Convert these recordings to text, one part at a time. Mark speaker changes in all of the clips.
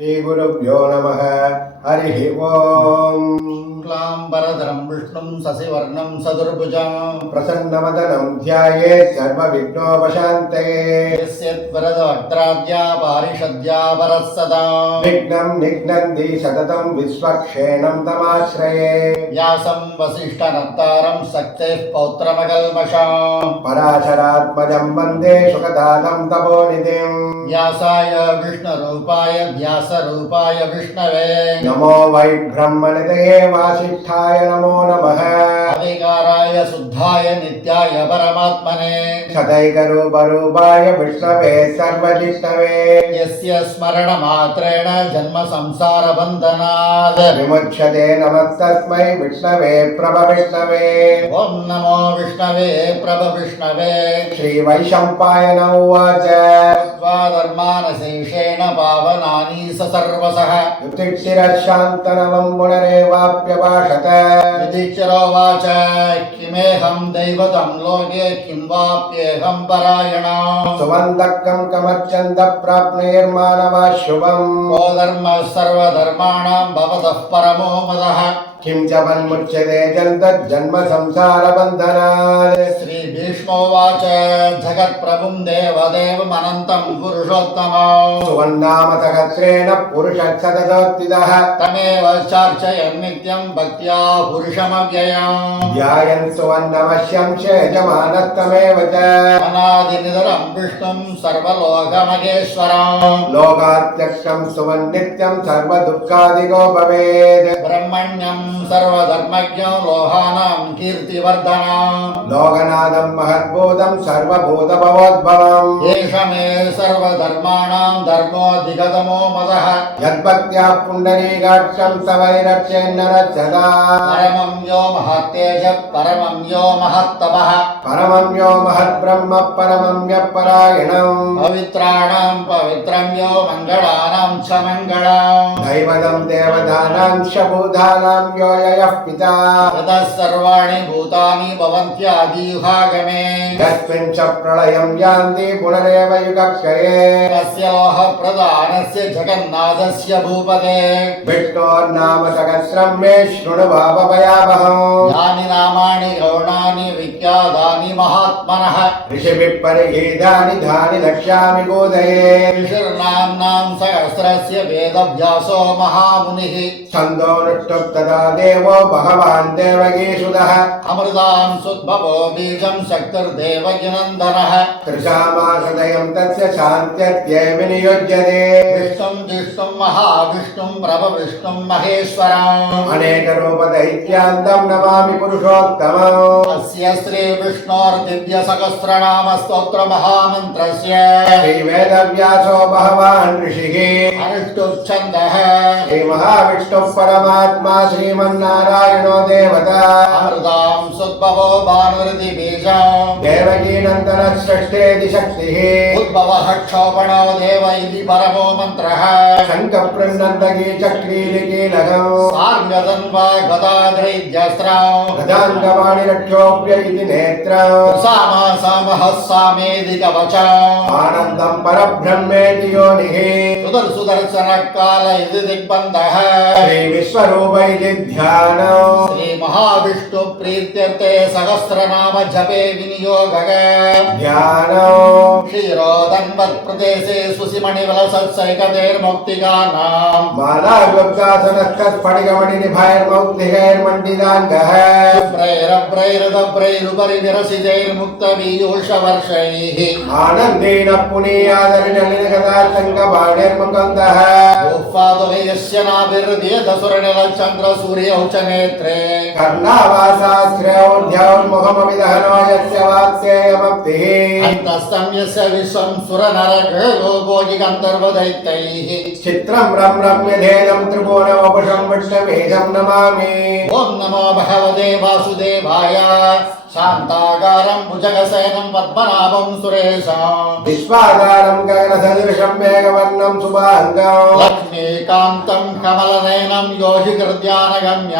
Speaker 1: ஸ்ரீகுருப்போ நம हरिः ओम्
Speaker 2: शुक्लाम्बरधरं विष्णुं शशिवर्णं सदुर्भुजं
Speaker 1: प्रसन्नवदनं ध्यायेत् सर्वविघ्नोपशान्तये
Speaker 2: यस्यद्वरदवक्त्राद्या पारिषद्या परः सदा
Speaker 1: विघ्नं निघ्नन्ति सततं विश्वक्षेणं तमाश्रये
Speaker 2: व्यासं वसिष्ठनत्तारं शक्तेः पौत्रमकल्मषाम्
Speaker 1: पराशरात्मजं वन्दे सुखदानं तपोनिधिम्
Speaker 2: व्यासाय विष्णुरूपाय व्यासरूपाय विष्णवे
Speaker 1: नमो वै ब्रह्मनिधये वासिष्ठाय नमो नमः
Speaker 2: अविकाराय शुद्धाय नित्याय परमात्मने
Speaker 1: सदैकरूपरूपाय विष्णवे सर्वजिष्णवे
Speaker 2: यस्य स्मरणमात्रेण जन्मसंसारबन्धनात्
Speaker 1: विमुच्यते नमस्तस्मै विष्णवे प्रभविष्णवे
Speaker 2: ॐ नमो विष्णवे प्रभ विष्णवे
Speaker 1: श्रीवैशम्पायन उवाच
Speaker 2: त्वाधर्मानशेषेण पावनानि स सर्वसः
Speaker 1: युधिष्ठिरशान्तनवं पुनरेवाप्यभाषत
Speaker 2: युधिष्ठिरोवाच किमेहं दैवतं लोके किं वाप्येहं परायणा।
Speaker 1: सुवन्दकं कमर्चन्द प्राप्नुर्मानवा शुभम्।
Speaker 2: को धर्मः सर्वधर्माणां भवतः परमो मदः।
Speaker 1: किं च वन्मुच्यते जन्तज्जन्म संसारबन्धनात्
Speaker 2: श्रीभीष्मोवाच जगत्प्रभुं देवदेवमनन्तं पुरुषोत्तमम्
Speaker 1: सुवन्नामसहस्रेण पुरुषः सततोत्थितः
Speaker 2: तमेव चार्चयन् नित्यं भक्त्या पुरुषमव्ययम्।
Speaker 1: ध्यायन् सुवन्नमश्यं शेजमानस्तमेव च
Speaker 2: अनादिनिधनं विष्णुं सर्वलोकमहेश्वरम्
Speaker 1: लोकात्यक्षं सुवन्नित्यं सर्वदुःखादिको भवेत्
Speaker 2: బ్రహ్మణ్యం సర్వధర్మజ్ఞం లోహానాం కీర్తివర్ధన
Speaker 1: లోగనాథం మహద్బోధం సర్వబోధ
Speaker 2: భవోద్భవం ఏష మే సర్వధర్మాణం ధర్మో
Speaker 1: దిగతమో మద యద్భక్త్యా
Speaker 2: పుండరీకాక్షం సవైరక్షేన్నర సదా పరమం యో మహత్తేజ
Speaker 1: పరమం యో మహత్తమ పరమం యో మహద్బ్రహ్మ
Speaker 2: పరమం య పరాయణం పవిత్రాణం పవిత్రం యో
Speaker 1: మంగళానాం చ మంగళం దైవదం దేవదానాం శబోధ शबुधानां यो ययः पिता
Speaker 2: ततः सर्वाणि भूतानि भवन्त्यादियुहागमे
Speaker 1: यस्मिन् च प्रलयं यान्ति पुनरेव युगक्षये
Speaker 2: तस्य लोहप्रधानस्य जगन्नाथस्य भूपते
Speaker 1: विष्णोर्नाम सहस्रं मे शृणु भावभयावहम्
Speaker 2: यानि नामानि गौणानि विख्यातानि महात्मनः
Speaker 1: ऋषिभिः परिगीतानि धानि लक्ष्यामि बोधये
Speaker 2: ऋषिर्नाम्नां सहस्रस्य वेदव्यासो महामुनिः
Speaker 1: छन्दोनुष्टुप् तदा देवो भगवान् देवगीसुतः
Speaker 2: अमृतां सुद्भवो बीजं शक्तिर्देवगिनन्दनः
Speaker 1: कृशामासदयं तस्य शान्त्यत्यै विनियुज्यते
Speaker 2: विष्णुं जिष्णुं महाविष्णुं प्रभविष्णुं महेश्वरम्
Speaker 1: अनेकरूपदैत्यान्तं नमामि पुरुषोत्तमम्
Speaker 2: अस्य श्रीविष्णोर्दिव्यसहस्रनामस्तोत्रमहामन्त्रस्य
Speaker 1: श्रीवेदव्यासो भगवान् ऋषिः
Speaker 2: अनुष्टुप्छन्दः
Speaker 1: श्रीमहाविष्णुः परमात्मा परमात्मा श्रीमन्नारायणो देवता।
Speaker 2: अमृतां सुद्भवो भानुरति बीजाम्
Speaker 1: देवकीनन्तरषष्ठेति शक्तिः।
Speaker 2: उद्भवः क्षोपणो देव इति परमो मन्त्रः।
Speaker 1: शङ्कप्रन्नन्दकी
Speaker 2: चक्रीलिकीलगौ साम्यतन्वागदाद्रैद्यस्त्राम्
Speaker 1: गजाङ्गवाणिरक्षोप्य इति
Speaker 2: नेत्र। सामा
Speaker 1: सामः परब्रह्मेति योनिः।
Speaker 2: सुदर्शनकाल इति दिग्बन्धः श्रीविश्वरूपैर्ध्यान श्रीमहाविष्णुप्रीत्यर्थे सहस्रनामजपे विनियोगः।
Speaker 1: ध्यानो।
Speaker 2: क्षीरोदन्वत्प्रदेशे सुसिमणिवलसत्सैकतेर्मौक्तिकानां
Speaker 1: आनन्देन
Speaker 2: ధర్మకంతః ఉఫాదవేయస్య నాభిర్వేదసురనిల చంద్ర సూర్య
Speaker 1: ఉచ నేత్రే కర్ణావాసాశ్రౌఢ్యౌర్ముఖమవిదహనోయస్య వాత్సేయమప్తిః అంతస్తం యస్య
Speaker 2: విశ్వం సురనరకేలో భోగి గంధర్వదైత్యైః చిత్రం రం రమ్యధేదం త్రిభువనవపుషం
Speaker 1: విష్ణవేదం నమామి ఓం నమో
Speaker 2: భగవదే వాసుదేవాయ శాంతాగారం
Speaker 1: భుజగశయనం పద్మనాభం సురేశం విశ్వాగారం
Speaker 2: గగన సదృశం మేఘవర్ణం शुभाङ्गम्
Speaker 1: लक्ष्मीकान्तं कमलनयनं योगिकृत्यानगम्य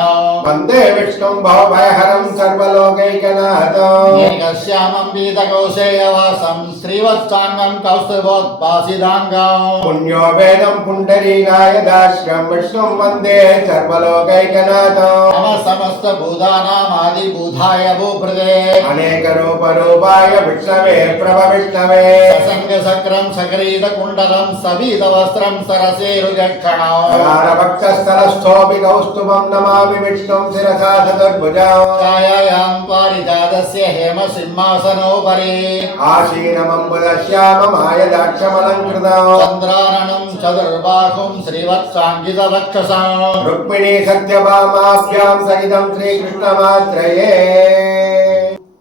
Speaker 1: वंदे विष्णुं भवभयहरं सर्वलोकैकनाथश्यामं
Speaker 2: पीतकौशेयवासं श्रीवत्साङ्गं कौस्तुभोत्पासिदाङ्गं पुण्यो वेदं
Speaker 1: पुण्डरीकायदाश्रं विष्णुं वंदे सर्वलोकैकनाथ। नम समस्तभूतानामादिभूताय
Speaker 2: भूभृते। अनेकरूपरूपाय विष्णवे प्रभविष्णवे। सङ्गसक्रं వస్త్రం సరసేరుగక్షణం
Speaker 1: భక్తస్థలస్థోపి కౌస్తుభం నమామి విష్ణుం శిరసా చతుర్భుజం
Speaker 2: ఛాయాయాం పారిజాతస్య హేమ సింహాసనోపరి
Speaker 1: ఆశీనమంబుదశ్యామమాయ దాక్షమలంకృతం
Speaker 2: చంద్రారణం చతుర్బాహుం శ్రీవత్సాంగిత వక్షసాం
Speaker 1: రుక్మిణీ సత్యభామాభ్యాం సహితం శ్రీకృష్ణమాశ్రయే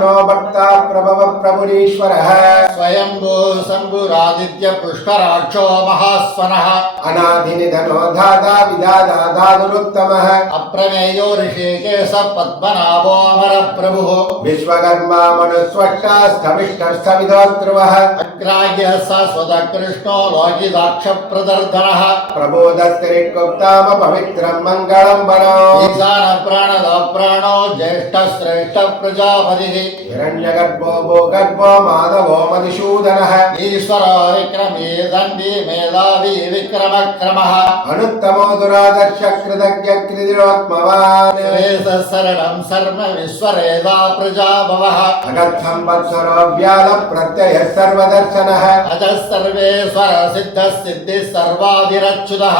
Speaker 2: नो
Speaker 1: भक्ता प्रभव प्रभुरीश्वर। स्वयं शम्भुरादित्य
Speaker 2: पुष्कराक्षो महास्वनः। अनादिनिधनो धाता विधाता
Speaker 1: धातुरुत्तमः अप्रमेयो ऋषिकेश
Speaker 2: पद्मनाभोऽमरः प्रभुः विश्वकर्मा मनुस्वष्टा स्थविष्टस्थविधोत्रुवः
Speaker 1: अग्राह्य शाश्वतकृष्णो लोकिदाक्षप्रदर्धनः प्रबोधस्तिरिक्कुप्तामपवित्रम्
Speaker 2: मङ्गलम् प्राण प्राणदा
Speaker 1: प्राणो प्रजापति
Speaker 2: हिरण्यगर्भो भूगर्भो माधवो
Speaker 1: मधुसूदनः। ईश्वरो विक्रमी दण्डी
Speaker 2: मेधावी विक्रमक्रमः। अनुत्तमो दुरादर्श कृतज्ञकृतिरोत्मवान्
Speaker 1: शरणं सर्व विश्वरेदा प्रजा
Speaker 2: भवः अगत्थं वत्सरो
Speaker 1: व्यालप्रत्ययः सर्वदर्शनः। अजः सर्वेश्वर सिद्धः
Speaker 2: सिद्धिः सर्वाधिरच्युतः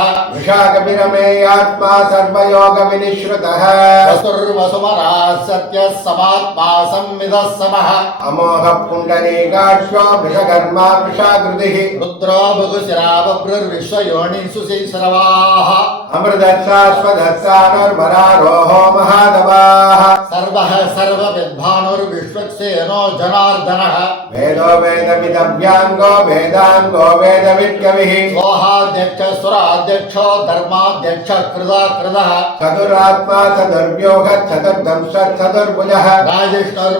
Speaker 2: सर्वयोगविनिश्रुतः। सत्यः
Speaker 1: समात्मा सम् संविदः समः अमोघः पुण्डरीकाक्ष्वा
Speaker 2: वृषकर्मा वृषाकृतिः। रुद्रो भुगुशिरावब्रुर्विश्वयोनिषु श्रीसर्वाः अमृदत्साश्वदत्सानुर्मरारोहो महादवाः। सर्वः
Speaker 1: सर्वविद्भानुर्विश्वक्सेनो जनार्दनः। वेदो धर्माध्यक्ष
Speaker 2: चतुरात्मा चतुर्व्योः
Speaker 1: चतुर्दंश चतुर्भुजः राजेष्णुर्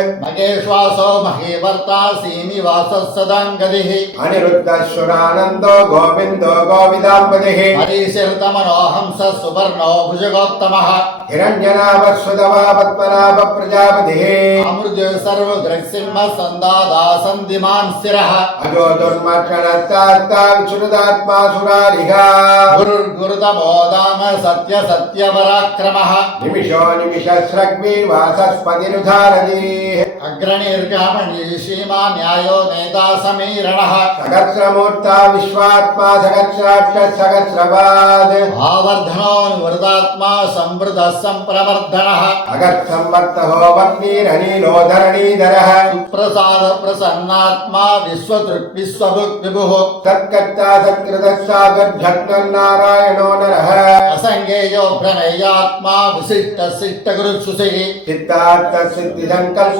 Speaker 2: మగేశ్వాసో మహీవర్తా శ్రీనివాసः సదాంగదిः
Speaker 1: అనిరుద్ధశురానందో గోవిందో గోవిదాంపతిః
Speaker 2: హరీశిర్తమనోహంస సువర్ణో భుజగోత్తమः
Speaker 1: హిరణ్యనాభస్వదవా పద్మనాభ ప్రజాపతిః
Speaker 2: అమృత సర్వదృక్సింహ సందాదా సంధిమాన్ స్థిరः
Speaker 1: అజో దుర్మక్షణస్తాస్తా విచ్యుతాత్మా సురారిగా
Speaker 2: గురుర్గురుతమోదామ సత్య సత్యపరాక్రమः
Speaker 1: నిమిషో నిమిషస్రగ్వి వాసస్పతిరుధారది
Speaker 2: అగ్రణీర్గామణీ శ్రీమా న్యాయో నేతా సమీరణः
Speaker 1: సహస్రమూర్తా విశ్వాత్మా సహస్రాక్ష సహస్రవాద్
Speaker 2: ఆవర్ధనో వృదాత్మా సంవృత సంప్రవర్ధనः
Speaker 1: అగత్ సంవర్తహో వగ్నిరనీలో ధరణీధరః
Speaker 2: ప్రసాద ప్రసన్నాత్మా విశ్వదృక్ విశ్వభుక్ విభుః
Speaker 1: సత్కర్తా సత్కృతస్సాగర్భగ్నారాయణో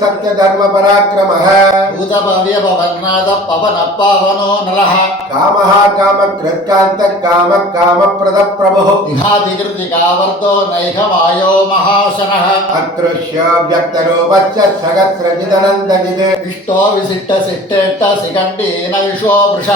Speaker 1: సత్య ధర్మ పరాక్రమ
Speaker 2: భూత భవ్య పవర్ణాద
Speaker 1: పవన పవనో
Speaker 2: నల కామ కామ కృత్కాంత
Speaker 1: కామ కామ ప్రద
Speaker 2: ప్రభు విహాది కృతికా వర్తో
Speaker 1: నైహ వాయో మహాశన అదృశ్య
Speaker 2: వ్యక్త రూపస్య సహస్ర
Speaker 1: నిధనంద నిదే ఇష్టో
Speaker 2: విశిష్ట శిష్టేష్ట శిఖండీన విశ్వో వృష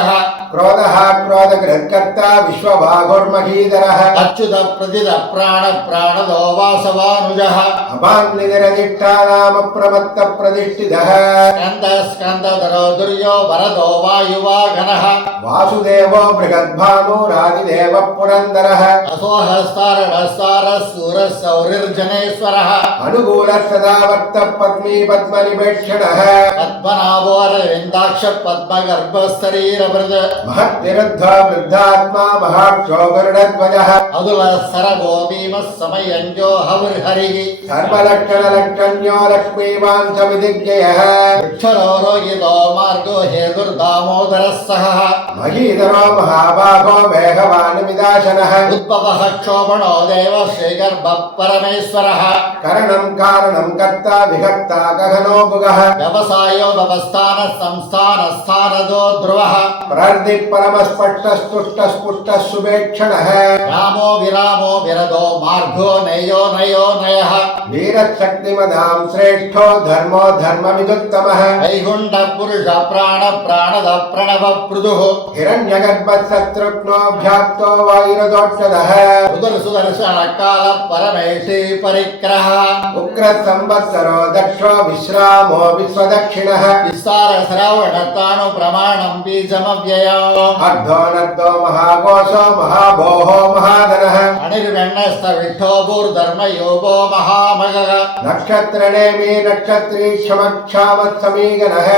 Speaker 1: क्रोधः क्रोधकृत्कर्ता विश्वभागुर्महीधरः
Speaker 2: अच्युत प्रतिद प्राण प्राणदो वासवानुजः
Speaker 1: अभान्निधिरधिष्ठानामप्रमत्तप्रतिष्ठितः
Speaker 2: स्कन्द स्कन्दधरो दुर्यो वरदो वायुवागनः
Speaker 1: वासुदेवो बृहद्भानुरादिदेवः पुरन्दरः
Speaker 2: असोहस्तारणस्तारः सूरः सौरिर्जनेश्वरः
Speaker 1: अनुकूलः सदा वर्तः पद्मी पद्मनिपेक्षणः
Speaker 2: पद्मनाभो अरविन्दाक्ष
Speaker 1: महद्विरुद्धो वृद्धात्मा महाक्षो गरुडध्वजः
Speaker 2: अदुलः सरगो भीमः समयञ्जो हविर्हरिः।
Speaker 1: सर्वलक्षणलक्षण्यो लक्ष्मीवान् सविदिग्जयः
Speaker 2: वृक्षरो रोहितो मार्गो हेतुर्दामोदरः सहः।
Speaker 1: महीधरो महाबाहो वेगवान् विदाशनः
Speaker 2: उद्भवः क्षोभणो देव श्रीगर्भः परमेश्वरः
Speaker 1: करणं कारणं कर्ता गहनो गुगः
Speaker 2: व्यवसायो व्यवस्थानः संस्थानस्थानदो ध्रुवः।
Speaker 1: प्रर्दि परमस्पष्टस्तुष्टस्पुष्टः है
Speaker 2: रामो विरामो विरदो मार्गो नयो नयो नयः।
Speaker 1: वीरशक्तिमदां श्रेष्ठो धर्मो धर्मविदुत्तमः।
Speaker 2: वैकुण्ठ पुरुष प्राण प्राणद प्रणव पृदुः
Speaker 1: हिरण्यगर्भशत्रुघ्नोऽभ्याप्तो वायुरदोक्षदः।
Speaker 2: सुदर्शुदर्शन काल परमेशी परिग्रहः।
Speaker 1: उग्रः संवत्सरो दक्षो विश्रामो विश्वदक्षिणः।
Speaker 2: विस्तार श्रवण तानु प्रमाणं बीजमव्ययम्
Speaker 1: अर्धोनर्धो महाकोशो महाभोः महाधनः
Speaker 2: మగగ నక్షత్రణేమి నక్షత్రీ శమక్షామత్సమీగణః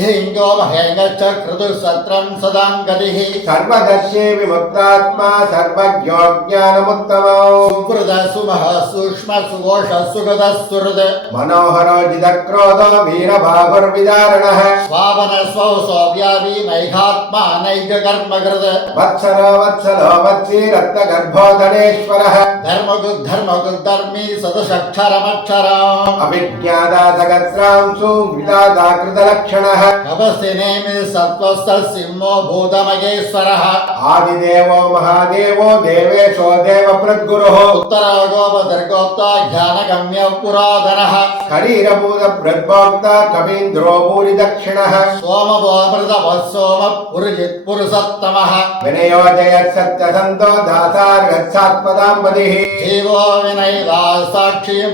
Speaker 1: హింగో మహేంగచ్చ క్రతు
Speaker 2: సత్రం సదాం గతిః. సర్వదర్శే విముక్తాత్మా సర్వజ్ఞో
Speaker 1: జ్ఞానముత్తమో సువృద సుమః సూక్ష్మ
Speaker 2: సుఘోష సుగద సుహృద్. మనోహరో జిదక్రోధో వీరభాగుర్విదారణః.
Speaker 1: స్వావన స్వౌ సోవ్యావి
Speaker 2: నైఘాత్మా నైక కర్మకృత్ వత్సలో వత్సలో
Speaker 1: వత్సీ రత్నగర్భోదనేశ్వరః ధర్మగుద్ధర్మగుద్ధర్మీ సదశక్ష
Speaker 2: అక్షరమక్షరం అవిజ్ఞాదా
Speaker 1: జగత్రాంశో విదాదాకృతలక్షణః నమస్తే
Speaker 2: నేమి సత్వస్థ సింహో భూతమగేశ్వరః ఆదిదేవో
Speaker 1: మహాదేవో దేవేశో దేవ ప్రద్గురుః
Speaker 2: ఉత్తరాగోప దర్గోక్త జ్ఞానగమ్య పురాధనః
Speaker 1: శరీరభూత బ్రహ్మోక్త కవీంద్రో
Speaker 2: భూరి దక్షిణః సోమభోమృత వత్సోమ పురుజిత్ పురుషత్తమః వినయో జయత్సత్యసంతో దాసార్గచ్చాత్మదాం జీవో వినయ సాక్షి पुरुषत्तमः
Speaker 1: विनयो जयत्सत्यसन्तो दासार्गच्छात्पदाम्बदिः
Speaker 2: जीवो विनैवा साक्षी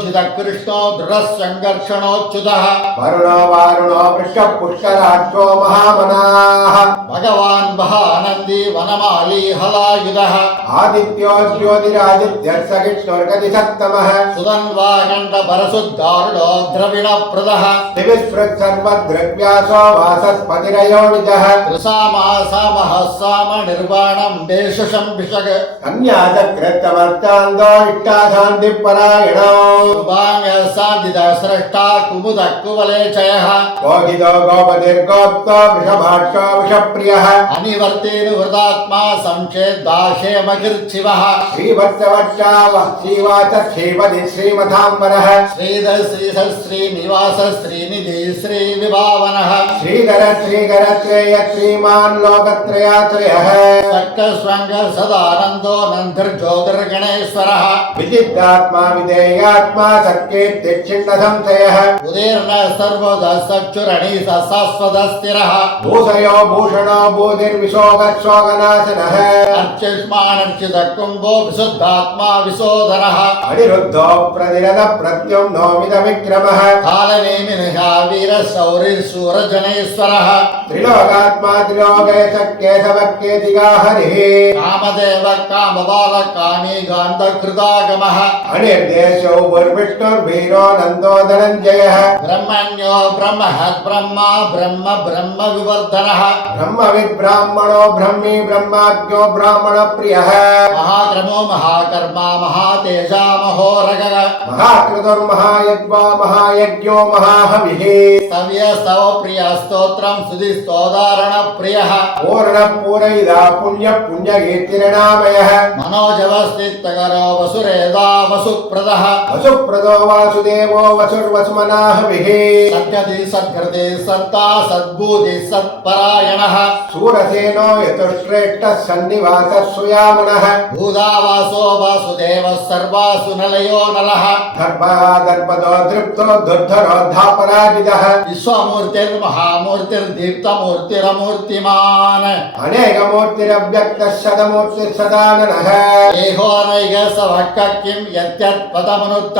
Speaker 2: యోజిత కృష్ణో
Speaker 1: దృఢ సంఘర్షణోచ్యుత వరుణో వారుణో వృష
Speaker 2: పుష్కరాక్షో మహామనా. భగవాన్ మహానంది
Speaker 1: వనమాలి హలాయుధ. ఆదిత్యో
Speaker 2: జ్యోతిరాదిత్యర్షగిష్ణోర్గతిసత్తమ సుధన్వాగండ పరశుద్ధారుడో
Speaker 1: ద్రవిణ ప్రద
Speaker 2: త్రివిశ్వసర్వద్రవ్యాసో వాసస్పతిరయో నిజః సామహ సామ నిర్వాణం
Speaker 1: దేశం విషగ
Speaker 2: కన్యాచక్రత్తవర్తాందో ఇష్టాశాంతి పరాయణో सृष्टा कुमुदक्कुवलेचयः
Speaker 1: गोहितो गोपतिर्गोप्तो वृषभाट्को वृषप्रियः। अनिवर्तेऽनुहृतात्मा संक्षेद्भाषेमकिर्चिवः श्रीभक्तवट्टाव
Speaker 2: श्रीधर श्री श्रीनिवास श्रीनिधि श्रीविभावनः।
Speaker 1: श्रीधर श्रीकर त्रेय श्रीमान् लोकत्रयात्रयः
Speaker 2: सदानन्दो नन्धर्ज्योतिर्गणेश्वरः
Speaker 1: विदित्तात्मा विधेयात्मा सर्गे
Speaker 2: दिक्षिण्णसंशयः उदीर्ण सर्वोदसक्षुरणि सशाश्वतस्थिरः
Speaker 1: भूषयो भूषणो
Speaker 2: भूतिर्विशोगक्षोगनाशनः अर्चिष्मानर्चितकुम्भो विशुद्धात्मा विशोधरः।
Speaker 1: अनिरुद्धो प्रतिरथ
Speaker 2: प्रद्युम्नो मिदविक्रमः कालनेमिनः वीरशौरिर्शूरजनैश्वरः
Speaker 1: त्रिलोकात्मा त्रिलोकेश केशवकेतिका अनिर्देशो गुर्विष्णुर्वीरो नन्दो धनञ्जयः
Speaker 2: ब्रह्मण्यो ब्रह्मः ब्रह्म ब्रह्म ब्रह्म विवर्धनः
Speaker 1: ब्रह्मविद् ब्राह्मणो ब्रह्मी ब्रह्माज्ञो ब्राह्मणप्रियः।
Speaker 2: महाक्रमो महाकर्मा महातेजा महोरगः
Speaker 1: महाकृतुर्महायज्ञो महायज्ञो महाहविः।
Speaker 2: सव्यस्तव प्रियस्तोत्रम् सुधि पूर्ण
Speaker 1: पूर्णपूरयिदा पुण्य
Speaker 2: पुण्यकीर्तिरणामयः मनोजवस्थितकरो वसुरेदा
Speaker 1: वसुप्रदः। वसु सुप्रदो वासुदेवो वसुर्वसुमनाहविः
Speaker 2: सत्यति सत्कृति सत्ता सद्बुद्धि सत्परायणः
Speaker 1: सूरसेनो यतुश्रेष्ठः सन्निवासः सुयामुनः
Speaker 2: भूदावासो वासुदेवः सर्वासु नलयो
Speaker 1: नलः दर्पदो दृप्तो दुर्धरोद्धापराजितः
Speaker 2: विश्वमूर्तिर्महामूर्तिर्दीप्तमूर्तिरमूर्तिमान्
Speaker 1: अनेकमूर्तिरव्यक्तः शतमूर्तिर्सदाननः
Speaker 2: देहोऽनैकसवः किं यत्यत्पदमनुत्त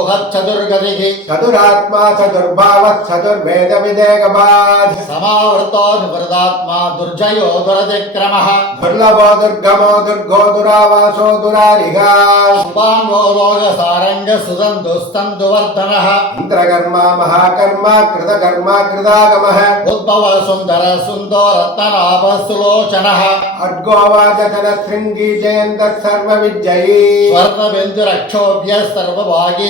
Speaker 2: चतुर्गतिः
Speaker 1: चतुरात्मा चतुर्भावः चतुर्वेदविदेगमात्
Speaker 2: समावृतो निवृतात्मा दुर्जयो दुरतिक्रमः
Speaker 1: दुर्लभो दुर्गमो दुर्गो दुरावासो दुरारिहा
Speaker 2: शुभाङ्गो रोगसारङ्ग सुदन्तुस्तन्तु वर्धनः
Speaker 1: इन्द्रकर्मा महाकर्मा कृतकर्मा कृतागमः
Speaker 2: उद्भव सुन्दर सुन्दो रत्नलाभः सुलोचनः
Speaker 1: अड्गोवाचन शृङ्गी जयन्तः सर्वविजयी
Speaker 2: स्वर्णबिन्दुरक्षोभ्यः सर्वभागी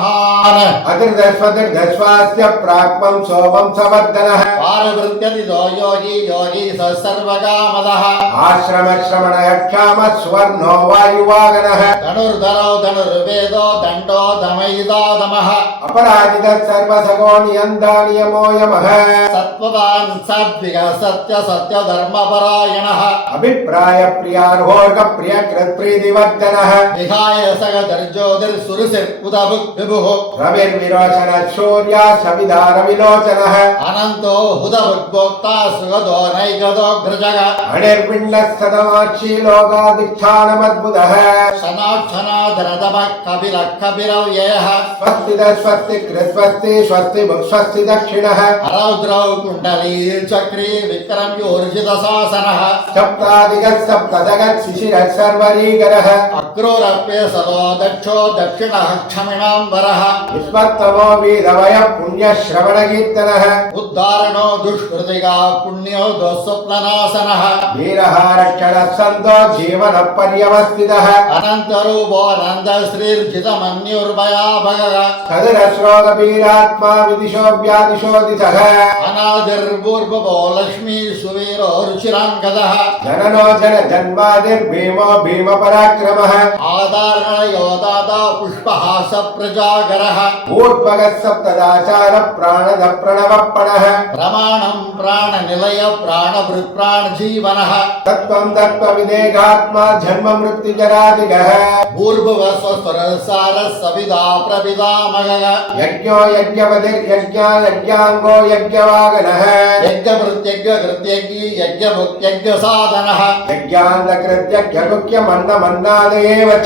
Speaker 2: महान्
Speaker 1: अतिर्दश्वतिर्दश्वास्य प्राक्मं सोमं समर्दनः
Speaker 2: पारवृत्यति यो योगी योगी स सर्वकामदः
Speaker 1: आश्रमश्रमणयक्षामः सुवर्णो वायुवागनः
Speaker 2: धनुर्धरौ धनुर्वेदो दण्डो दमैदा दमः।
Speaker 1: अपराजितः सर्वसगो नियन्ता नियमो
Speaker 2: सत्त्ववान् सात्विकः सत्य सत्यधर्मपरायणः।
Speaker 1: अभिप्रायप्रियार्होर्गप्रियकृत्प्रीतिवर्धनः।
Speaker 2: विहाय सगदर्ज्योतिर्सुरसिर् उदभुग्
Speaker 1: दक्षिण रविर्विरोचनशौर्या सविधा
Speaker 2: रविलोचनः अनन्तो हुदवद्भोक्ता सुगदो नैगदोऽग्रजः
Speaker 1: अणिर्पिण्डः सदमाक्षी लोकाधिष्ठानमद्भुतः। स्वस्ति कृस्वस्ति स्वस्ति स्वस्ति
Speaker 2: चक्री सदो दक्षो నరః
Speaker 1: విశ్వత్తమో వీరవయ పుణ్యశ్రవణకీర్తనः
Speaker 2: ఉద్ధారణో దుష్కృతిగా పుణ్యో దుస్వప్ననాశనः
Speaker 1: వీరः రక్షణ సంతో జీవన పర్యవస్థితः
Speaker 2: అనంతరూపో అనంత శ్రీర్జితమన్యుర్భయాభగ
Speaker 1: తదిరశ్రోగపీరాత్మా విదిశో వ్యాదిశోదితః
Speaker 2: అనాదిర్భూర్భవో లక్ష్మీ సువీరో రుచిరాంగదः
Speaker 1: జననో జన జన్మాదిర్భీమో భీమ
Speaker 2: పరాక్రమः ఆధారణయోదాత పుష్పహాస ప్రజ
Speaker 1: जागरः ऊर्ध्वगत्सप्तदाचार प्राणद प्रणवप्रणः
Speaker 2: प्रमाणम् प्राणनिलय प्राणवृत्प्राणजीवनः
Speaker 1: तत्त्वम् तत्त्वविदेगात्मा जन्म मृत्युजरादिगः
Speaker 2: भूर्भुव स्वस्वरसार सविदा प्रविदामगः
Speaker 1: यज्ञो यज्ञाङ्गो यज्ञवागनः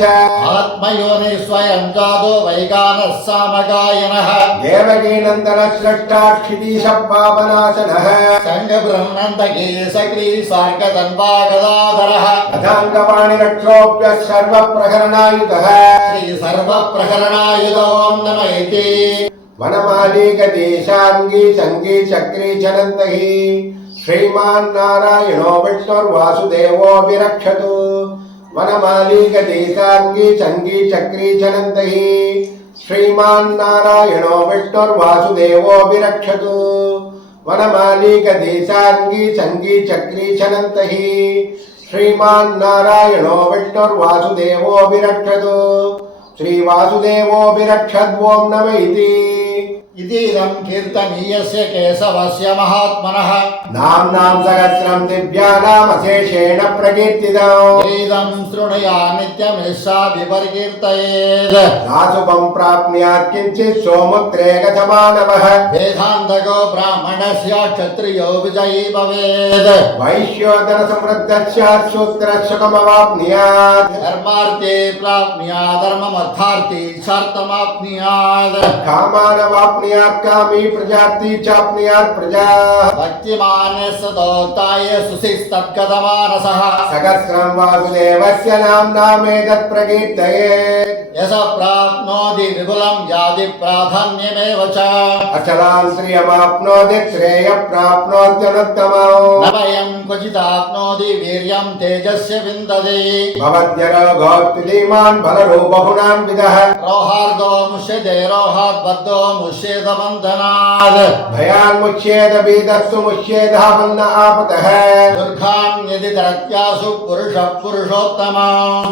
Speaker 1: च।
Speaker 2: आत्मयोनि स्वयम् जादो वैगा सामगायनः
Speaker 1: देवकीनन्दनस्रष्टाक्षितीशः पापनाशनः
Speaker 2: सङ्गबृह्नन्दके सक्री सार्कतन्वागदाधरः
Speaker 1: तथाङ्गवाणिरक्षोभ्यः सर्वप्रकरणायुतः
Speaker 2: श्रीसर्वप्रकरणायुधो नम इति
Speaker 1: वनमालीकदेशाङ्गी सङ्गी चक्री चनन्तहि श्रीमान् नारायणो विष्णुर्वासुदेवोऽभिरक्षतु वनमालीकदेशाङ्गी सङ्गी चक्री శ్రీమాన్నారాయణో విష్ణుర్వాసుదేవో విరక్షతు. వనమాలీక దేశాంగీ సంగీ చక్రీ చనంతహి. శ్రీమాన్నారాయణో విష్ణుర్వాసుదేవో విరక్షతు. శ్రీవాసుదేవో విరక్షద్వోం నమ
Speaker 2: ఇది. इति कीर्तनीयस्य केशवस्य महात्मनः।
Speaker 1: नाम्नां सहस्रं दिव्यानामशेषेण प्रकीर्तितम्
Speaker 2: इदं शृणुया नित्यमिषा विपर्कीर्तयेत्
Speaker 1: नासुपं प्राप्नुयात् किञ्चित्
Speaker 2: वेदान्तको ब्राह्मणस्य क्षत्रियो विजयी भवेत्।
Speaker 1: वैश्योदनसमृद्धस्यात् सूत्रसुखमवाप्नुयात्
Speaker 2: धर्मार्थे प्राप्नुयात् धर्ममर्थार्थी सार्थमाप्नुयात्
Speaker 1: कामानवाप्नुयात् कामी प्रजाति चाप्नुयात् प्रजा।
Speaker 2: भक्तिमान्य सदोक्ताय सुशिस्तद्गतमानसः
Speaker 1: सहस्रं वासुदेवस्य नाम्नामेतत् प्रकीर्तयेत्
Speaker 2: यश प्राप्नोति विपुलं याति प्राधान्यमेव च।
Speaker 1: अचलां श्रियमाप्नोति श्रेय प्राप्नोत्यनुत्तमम्
Speaker 2: न वयं क्वचिदाप्नोति वीर्यं तेजस्य विन्दति।
Speaker 1: भवद्यरोगोत्तिलीमान् बलरूपगुणान् विदः।
Speaker 2: रोहार्दो मुष्यते रोहात् बद्धो मुष्येदबन्धनात्
Speaker 1: भयान्मुच्येदबीदस्तु मुच्येदापन्न आपतः
Speaker 2: दुर्गां यदि धरत्यासु पुरुषः पुरुषोत्तमा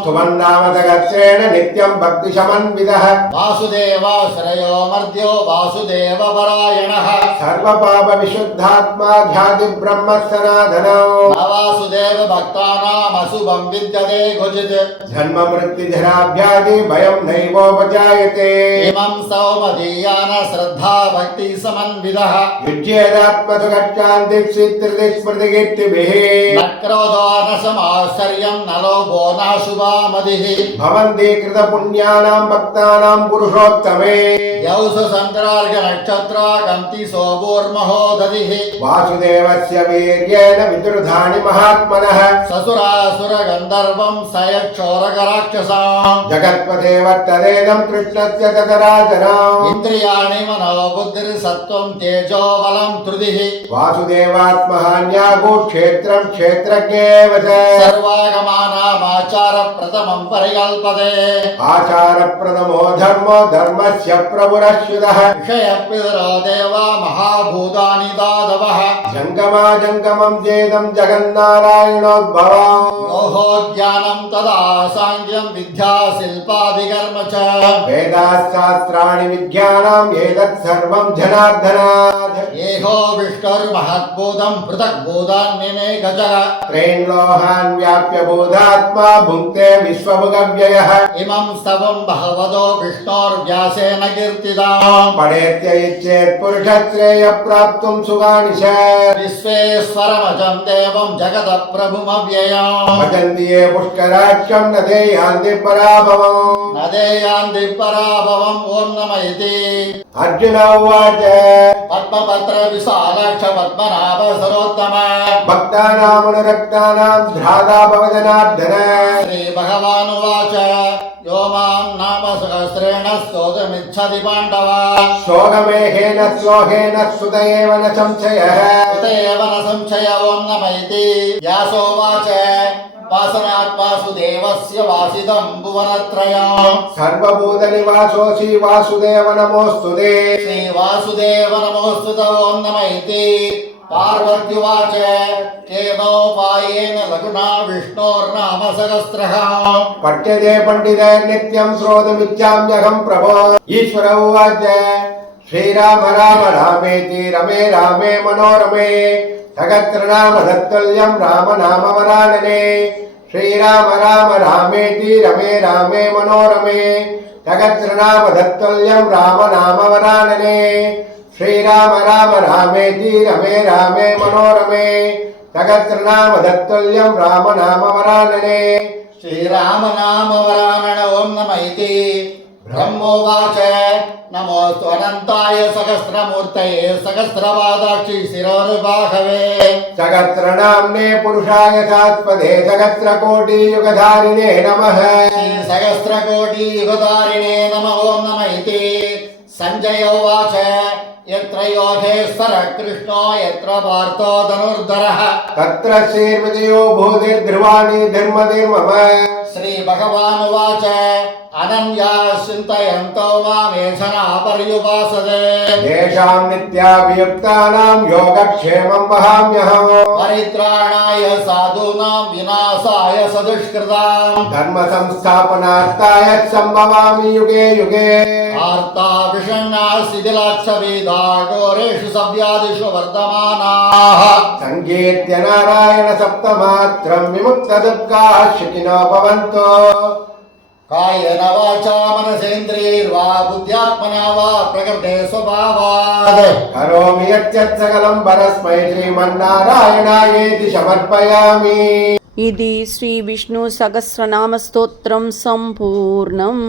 Speaker 1: सुमन्नामदगत्रेण नित्यं भक्तिशमन्विदः
Speaker 2: वासुदेवाश्रयो मर्द्यो वासुदेवपरायणः
Speaker 1: सर्वपापविशुद्धात्मा ध्यातिब्रह्म सनातनौ
Speaker 2: न वासुदेव भक्तानामशुभं विद्यते क्वचित्
Speaker 1: जन्म मृत्युजराभ्यादि भयं नैवोपजायते
Speaker 2: इमं सौमदीयान श्रद्धा भक्ति समन्वितः
Speaker 1: युज्येदात्मसुगच्छान्तिस्मृतिकीर्तिभिः
Speaker 2: न क्रोधो न समाश्चर्यं न लोभो न शुभामतिः
Speaker 1: भवन्ति कृतपुण्यानां भक्तानां पुरुषोत्तमे
Speaker 2: यौस सन्तरार्घ नक्षत्रा कन्ति सोभूर्महोदधिः
Speaker 1: वासुदेवस्य वीर्येण विदुर्धानि महात्मनः
Speaker 2: ससुरासुर गन्धर्वं सयक्षोरकराक्षसाम्
Speaker 1: जगत्पते वर्तदेदं कृष्णस्य तदराचरम्
Speaker 2: इन्द्रियाणि मनो बुद्धिर्सत्त्वं तेजो बलं त्रुदिः
Speaker 1: वासुदेवात्महान्यागो क्षेत्रं क्षेत्रज्ञेव च
Speaker 2: सर्वागमानामाचारप्रथमं परिकल्पते।
Speaker 1: आचारप्रथमो धर्मो धर्मस्य प्रभुरश्युतः
Speaker 2: विषयपितरो देवा महाभूतानि दादवः।
Speaker 1: जङ्गमा जङ्गमं चेदं जगन्नारायणोद्भवम्
Speaker 2: मोहो ज्ञानं तदा साङ्ख्यं विद्या शिल्पादिकर्म च।
Speaker 1: वेदाशास्त्राणि विज्ञानम् एतत्
Speaker 2: జగత్సర్వం జనార్దనాథ్
Speaker 1: ఏహో విష్ణుర్మహద్భూతం పృథగ్భూతాన్నినే గజగ త్రైన్లోహాన్ వ్యాప్య
Speaker 2: భూతాత్మా భుక్తే విశ్వముగవ్యయ। ఇమం స్తవం
Speaker 1: భగవదో విష్ణోర్వ్యాసేన కీర్తిదా. పడేత్య ఇచ్చేత్ పురుషత్రేయ
Speaker 2: ప్రాప్తుం సుగానిశ విశ్వేశ్వరమజం
Speaker 1: దేవం జగత ప్రభుమవ్యయం భజంతి ఏ పుష్కరాక్షం నదేయాంతి
Speaker 2: పరాభవం నదేయాంతి పరాభవం ఓం నమ ఇది.
Speaker 1: अर्जुन उवाच
Speaker 2: पद्मपत्र विशालक्ष पद्मनाभ सरोत्तम
Speaker 1: भक्तानामनुरक्तानां ध्राता भवजनार्दन
Speaker 2: श्रीभगवानुवाच। यो माँ नाम सहस्रेण स्तोतुमिच्छति पाण्डव।
Speaker 1: शोकमेहेन श्लोकेन सुत एव न संशयः।
Speaker 2: उत एव न संशय ॐ नम इति। व्यासोवाच।
Speaker 1: వాసనాత్ నిత్యం శ్రోతమిత్యామ్యహం ప్రభో. ఈశ్వర ఉవాచ. శ్రీరామ రామ రామేతి రమే రామే మనోరమే. సగత్రనామ దత్తుల్యం రామ నామ వరాననే శ్రీరామ రామ రామేతి రమే రామే మనోరమే సగత్రనామ దత్తుల్యం రామ నామ వరాననే శ్రీరామ రామ రామేతి రమే రామే మనోరమే సగత్రనామ దత్తుల్యం రామ నామ వరాననే
Speaker 2: ब्रह्मोवाच। नमोऽस्तु अनन्ताय सहस्रमूर्तये सहस्रवादाक्षि शिरोर्बाहवे
Speaker 1: सहस्र नाम्ने पुरुषाय सात्पदे सहस्रकोटियुगधारिणे नमः।
Speaker 2: सहस्रकोटियुगधारिणे नम ॐ नम इति। सञ्जय उवाच। यत्र योधे सर कृष्णो यत्र पार्थो धनुर्धरः।
Speaker 1: तत्र श्रीर्विजयो भूतिर्ध्रुवाणि धर्मधिर्मम
Speaker 2: श्रीभगवानुवाच। अनन्या చింతయంతోమాసనాపర్యుపాసతే
Speaker 1: తేషాం నిత్యాభియుక్తానాం యోగక్షేమం వహామ్యహం
Speaker 2: పరిత్రాణాయ సాధూనాం వినాశాయ సదుష్కృతాం.
Speaker 1: ధర్మ సంస్థాపనార్థాయ సంభవామి యుగే యుగే
Speaker 2: ఆర్తా విషణ్ణా శిథిలాక్ష వేదాఘోరేషు సవ్యాదిషు వర్ధమానాః
Speaker 1: సంకీర్త్య నారాయణ సప్తమాత్రం విముక్త దుఃఖాశకినో భవంతో
Speaker 2: కాయన వాచా మనసేంద్రియైర్వా బుద్ధ్యాత్మనా వా ప్రకృతే స్వభావాద్
Speaker 1: కరోమి యత్యత్ పరస్మై శ్రీమన్నారాయణాయేతి సమర్పయామి
Speaker 3: ఇది శ్రీ విష్ణు సహస్రనామ స్తోత్రం సంపూర్ణం